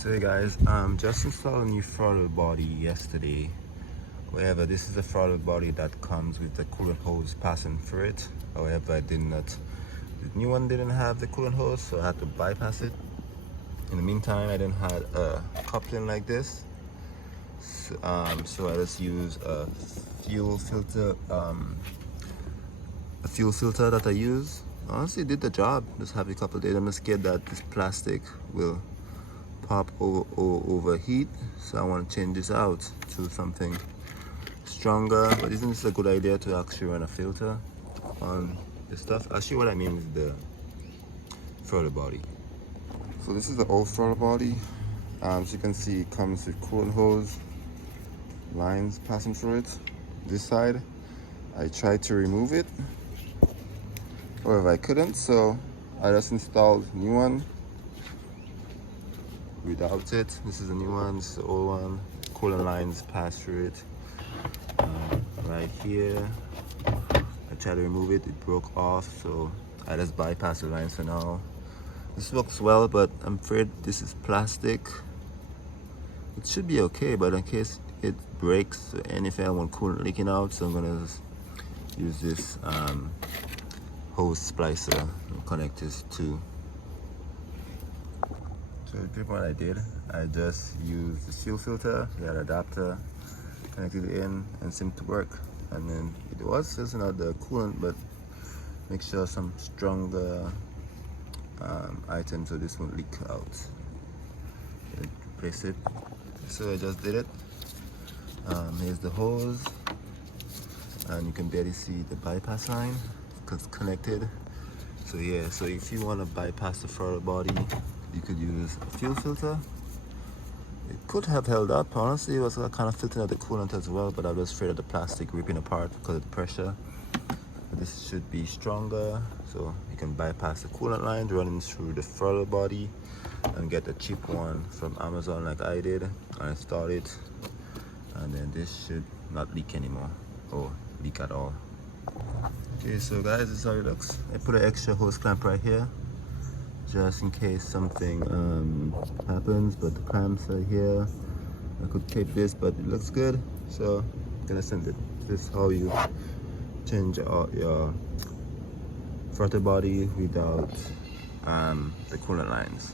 So hey guys, just installed a new throttle body yesterday. However, this is a throttle body that comes with the coolant hose passing through it. However, the new one didn't have the coolant hose, so I had to bypass it. In the meantime, I didn't have a coupling like this, so I just use a fuel filter that I use. Honestly, it did the job. Just have a couple days. I'm just scared that this plastic will pop or overheat, so I want to change this out to something stronger. But isn't this a good idea to actually run a filter on this stuff? I'll show you what I mean with the throttle body. So this is the old throttle body. As you can see, it comes with coolant hose lines passing through it. This side, I tried to remove it, however I couldn't, so I just installed a new one without it. This is a new one, this is the old one. Coolant lines pass through it. Right here, I tried to remove it, it broke off, so I just bypassed the lines for now. This works well, but I'm afraid this is plastic. It should be okay, but in case it breaks or anything, I want coolant leaking out, so I'm gonna just use this hose splicer and connect this to. So the what I did, I just used the fuel filter, the adapter, connected it in, and seemed to work. And then it was just not the coolant, but make sure some stronger items so this won't leak out. And replace it. So I just did it. Here's the hose, and you can barely see the bypass line because it's connected. So yeah, so if you want to bypass the throttle body, you could use a fuel filter. It could have held up, honestly. It was kind of filtering out the coolant as well, but I was afraid of the plastic ripping apart because of the pressure. But this should be stronger, so you can bypass the coolant lines running through the throttle body and get a cheap one from Amazon like I did. I installed it, and then this should not leak anymore or leak at all. Okay, so guys, this is how it looks. I put an extra hose clamp right here just in case something happens, but the clamps are here. I could tape this, but it looks good, so I'm gonna send it. This is how you change out your throttle body without the coolant lines.